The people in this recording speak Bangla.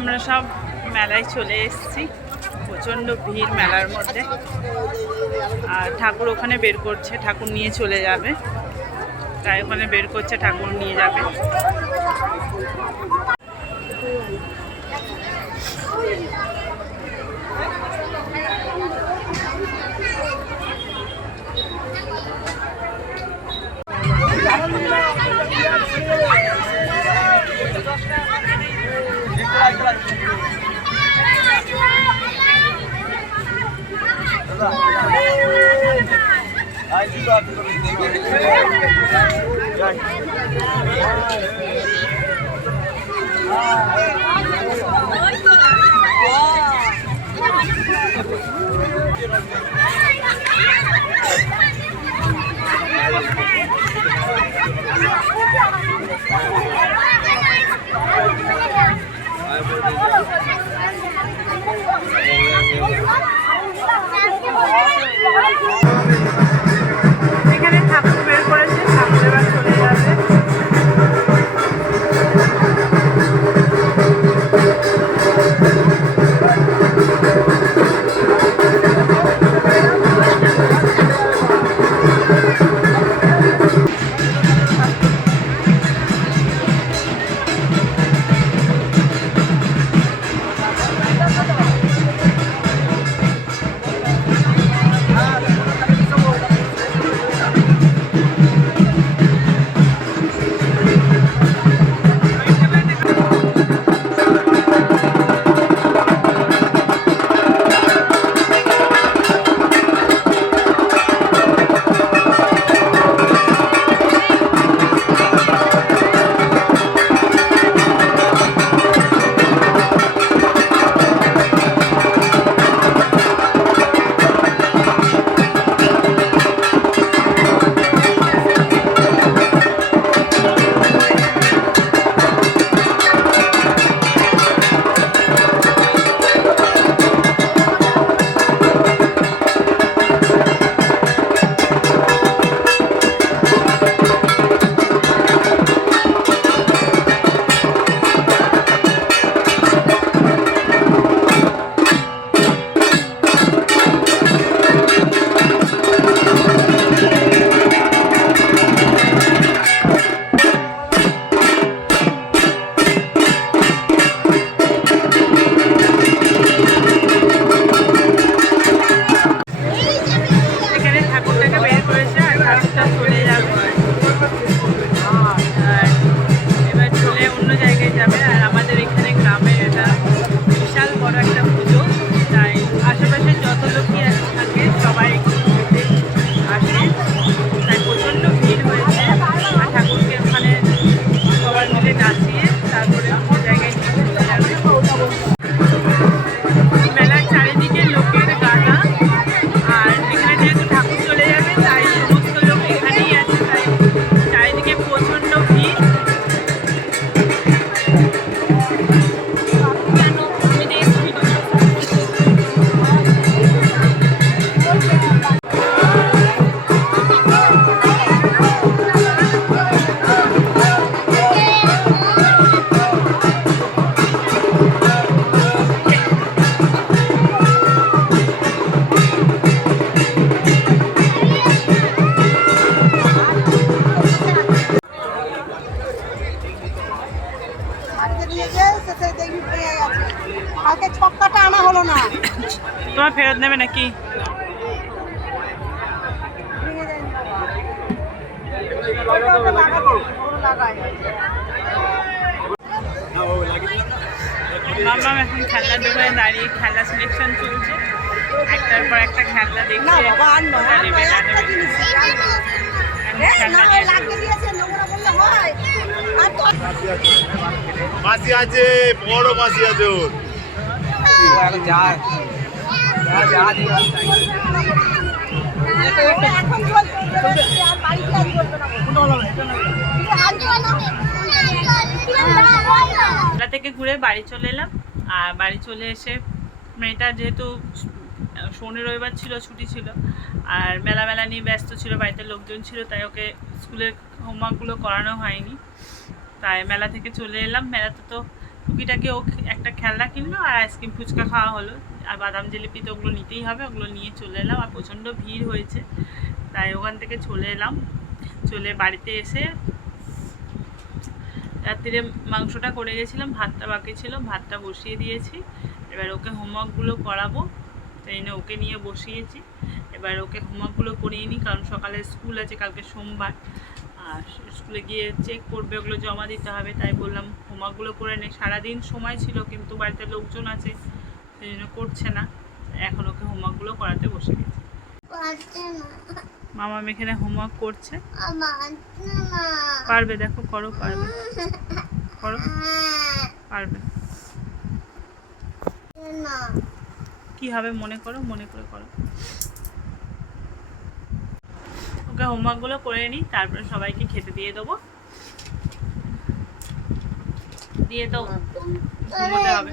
আমরা সব মেলায় চলে এসেছি। প্রচণ্ড ভিড় মেলার মধ্যে। আর ঠাকুর ওখানে বের করছে, ঠাকুর নিয়ে চলে যাবে। তাই ওখানে বের করছে, ঠাকুর নিয়ে যাবে। এখানে Gracias. তোমার ফেরত নেবে নাকি? মাম্মাম এখন দোকানে দাঁড়িয়ে খেলনা সিলেকশন চলছে। একটার পর একটা খেলনা দেখছে। হয় মাসি আছে বড় মাসি আছে ওর। থেকে ঘুরে বাড়ি চলে এলাম। আর বাড়ি চলে এসে মেয়েটা যেহেতু শনি রবিবার ছিল, ছুটি ছিল, আর মেলা মেলা নিয়ে ব্যস্ত ছিল, বাড়িতে লোকজন ছিল, তাই ওকে স্কুলের হোমওয়ার্কগুলো করানো হয়নি। তাই মেলা থেকে চলে এলাম। মেলাতে তো টুকিটাকে ও একটা খেলনা কিনলো আর আইসক্রিম ফুচকা খাওয়া হলো। আর বাদাম জিলিপি তো ওগুলো নিতেই হবে, ওগুলো নিয়ে চলে এলাম। আর প্রচণ্ড ভিড় হয়েছে, তাই ওখান থেকে চলে এলাম। চলে বাড়িতে এসে রাত্রিরে মাংসটা করে গেছিলাম, ভাতটা বাকি ছিল, ভাতটা বসিয়ে দিয়েছি। এবার ওকে হোমওয়ার্কগুলো করাবো, তাই জন্য ওকে নিয়ে বসিয়েছি। এবার ওকে হোমওয়ার্কগুলো করিয়ে নিই, কারণ সকালে স্কুল আছে, কালকে সোমবার। আর স্কুলে গিয়ে চেক করবে, ওগুলো জমা দিতে হবে, তাই বললাম হোমওয়ার্কগুলো করে নে সারাদিন সময় ছিল, কিন্তু বাড়িতে লোকজন আছে। সেই জন্য করছে না। এখন ওকে হোমওয়ার্কগুলো করাতে বসে গেছি। মামা এখানে হোমওয়ার্ক করছে। পারবে দেখো করো পারবে। করো। পারবে। কি হবে মনে করো মনে করে করো। ওকে হোমওয়ার্কগুলো করে নিই তারপরে সবাইকে খেতে দিয়ে দেবো। দিয়ে তো ঘুমোতে হবে।